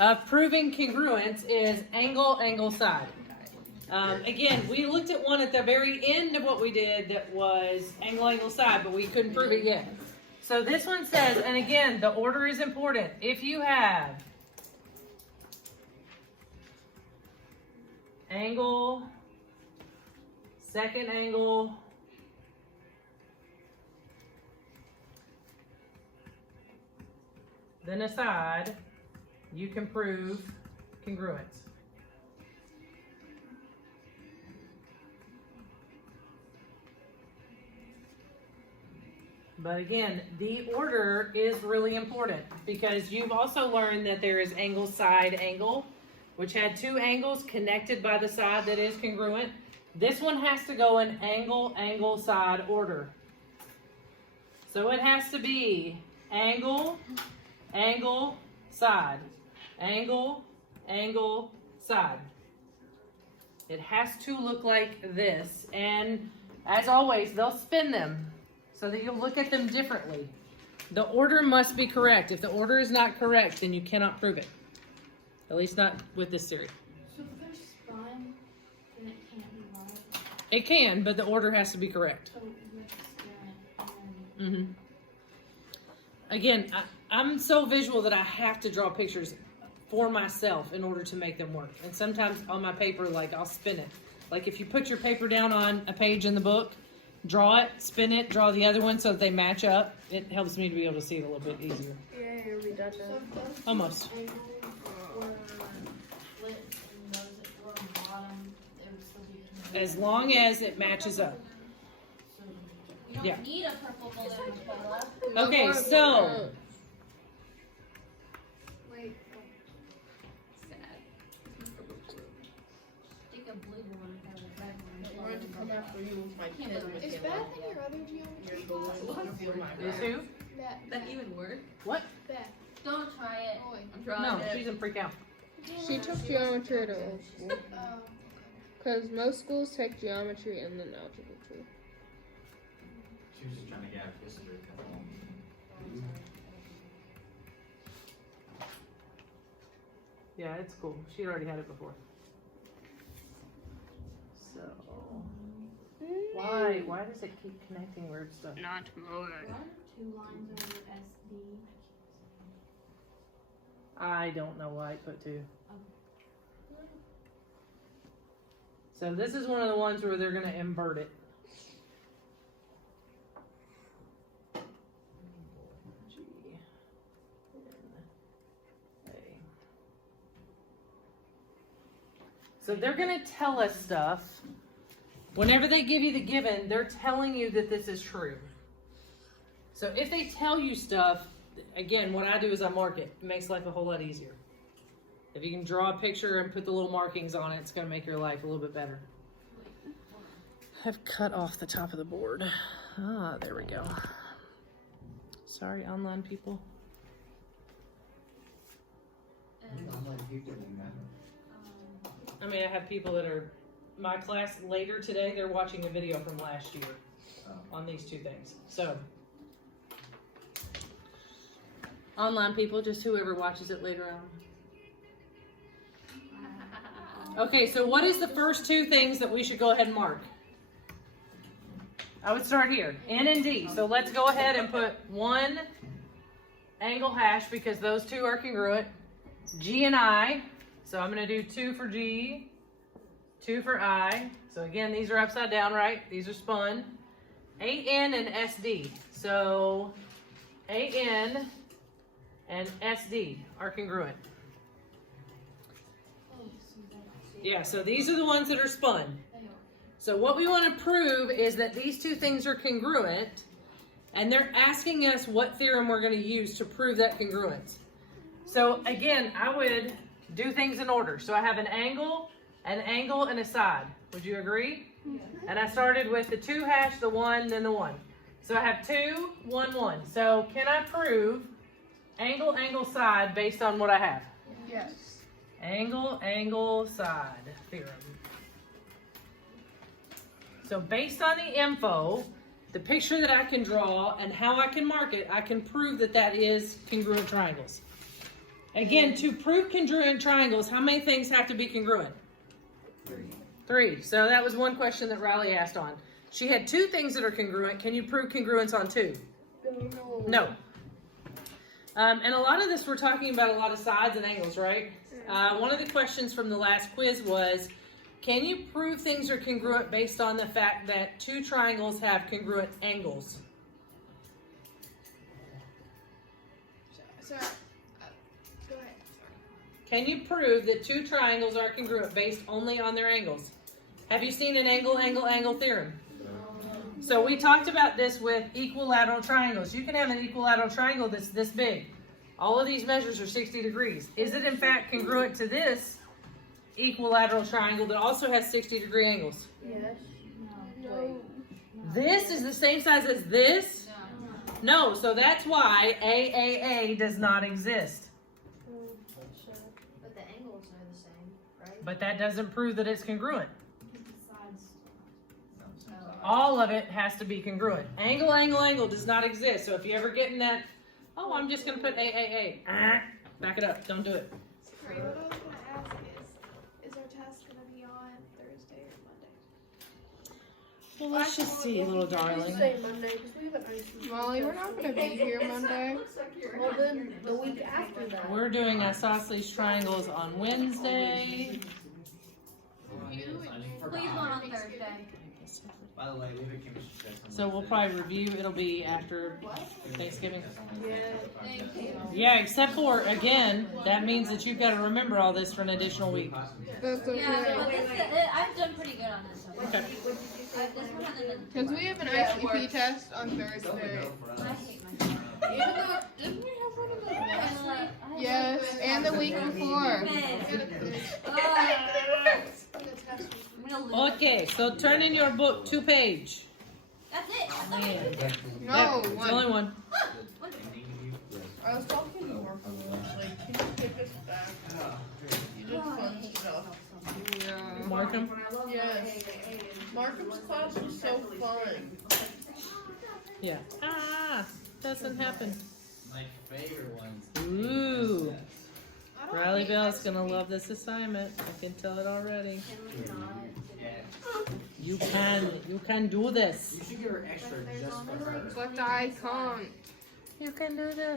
of proving congruence is angle, angle, side. Again, we looked at one at the very end of what we did that was angle, angle, side, but we couldn't prove it yet. So this one says, and again, the order is important. If you have angle, second angle, then a side, you can prove congruence. But again, the order is really important because you've also learned that there is angle, side, angle, which had two angles connected by the side that is congruent. This one has to go in angle, angle, side order. So it has to be angle, angle, side, angle, angle, side. It has to look like this. And as always, they'll spin them so that you'll look at them differently. The order must be correct. If the order is not correct, then you cannot prove it. At least not with this series. So if they're spun, then it can't be right? It can, but the order has to be correct. So you have to spin it and then... Again, I'm so visual that I have to draw pictures for myself in order to make them work. And sometimes on my paper, like I'll spin it. Like if you put your paper down on a page in the book, draw it, spin it, draw the other one so that they match up. It helps me to be able to see it a little bit easier. Yeah, you're redundant. So if those Almost. angles were flipped and those that were on the bottom, they would still be congruent. As long as it matches up. So you don't Yeah. need a purple balloon, Paula. Okay, so Wait. Take a blue one and a red I one. wanted to come after you with my pen. Is Michaela. Beth in your other geometry Your balloon. is who? That even work? What? Beth. Don't try it. I'm trying No, it. she doesn't freak out. She took geometry at old school. Oh. Because most schools take geometry and then algebra too. She was just trying to get out of history. Yeah, it's cool. She already had it before. So why does it keep connecting weird stuff? Not more. What? 2 lines over SD. I don't know why I put 2. So this is one of the ones where they're going to invert it. G, N, A. So they're going to tell us stuff. Whenever they give you the given, they're telling you that this is true. So if they tell you stuff, again, what I do is I mark it. It makes life a whole lot easier. If you can draw a picture and put the little markings on it, it's going to make your life a little bit better. I've cut off the top of the board. Ah, there we go. Sorry, online people. I mean, I have people that are, my class later today, they're watching a video from last year on these 2 things. So, online people, just whoever watches it later on. Okay, so what is the first 2 things that we should go ahead and mark? I would start here, N and D. So let's go ahead and put 1 angle hash because those 2 are congruent. G and I, so I'm going to do 2 for G, 2 for I. So again, these are upside down, right? These are spun. AN and SD. So AN and SD are congruent. Yeah, so these are the ones that are spun. So what we want to prove is that these 2 things are congruent, and they're asking us what theorem we're going to use to prove that congruence. So again, I would do things in order. So I have an angle, and a side. Would you agree? Yeah. And I started with the 2 hash, the 1, then the 1. So I have 2, 1, 1. So can I prove angle, angle, side based on what I have? Yes. Angle, angle, side theorem. So based on the info, the picture that I can draw and how I can mark it, I can prove that that is congruent triangles. Again, to prove congruent triangles, how many things have to be congruent? 3. So that was one question that Riley asked on. She had 2 things that are congruent. Can you prove congruence on 2? No. And a lot of this, we're talking about a lot of sides and angles, right? One of the questions from the last quiz was, can you prove things are congruent based on the fact that 2 triangles have congruent angles? Sorry. Go ahead. Can you prove that 2 triangles are congruent based only on their angles? Have you seen an angle theorem? So we talked about this with equilateral triangles. You can have an equilateral triangle that's this big. All of these measures are 60 degrees. Is it in fact congruent to this equilateral triangle that also has 60-degree angles? Yes. No. This is the same size as this? No, so that's why AAA does not exist. But the angles are the same, right? But that doesn't prove that it's congruent. Sides. All of it has to be congruent. Angle does not exist. So if you ever get in that, oh, I'm just going to put AAA. Back it up. Don't do it. Sorry, what I was gonna ask is our test gonna be on Thursday or Monday? Well, let's just see, little darling. Say Monday, because we have an ice. Molly, we're not gonna be here Monday. Well, then the week after that. We're doing isosceles triangles on Wednesday. Please one on Thursday. By the way, leave a chemistry test on So we'll Wednesday. probably review. It'll be after Thanksgiving. Thank you. Yeah, except for, again, that means that you've got to remember all this for an additional week. That's okay. Yeah, but I've done pretty good on this one. Okay. This one hasn't been. Because we have an ICP test on Thursday. I hate myself. Even though, didn't we have one of those? I Yes, and the week before. I'm gonna lose. Okay, so turn in your book, 2-page. That's it. Yeah. No, It's the one. only one. I was talking to Mark like, can you take this back? You did fun stuff. Yeah. Markham. Yes. Markham's class was so fun. Yeah. Ah, doesn't happen. My favorite ones. Ooh. Riley Bell's gonna love this assignment. I can tell it already. Yeah. You can do this. You should give her extra just for her. But I can't. You can do this.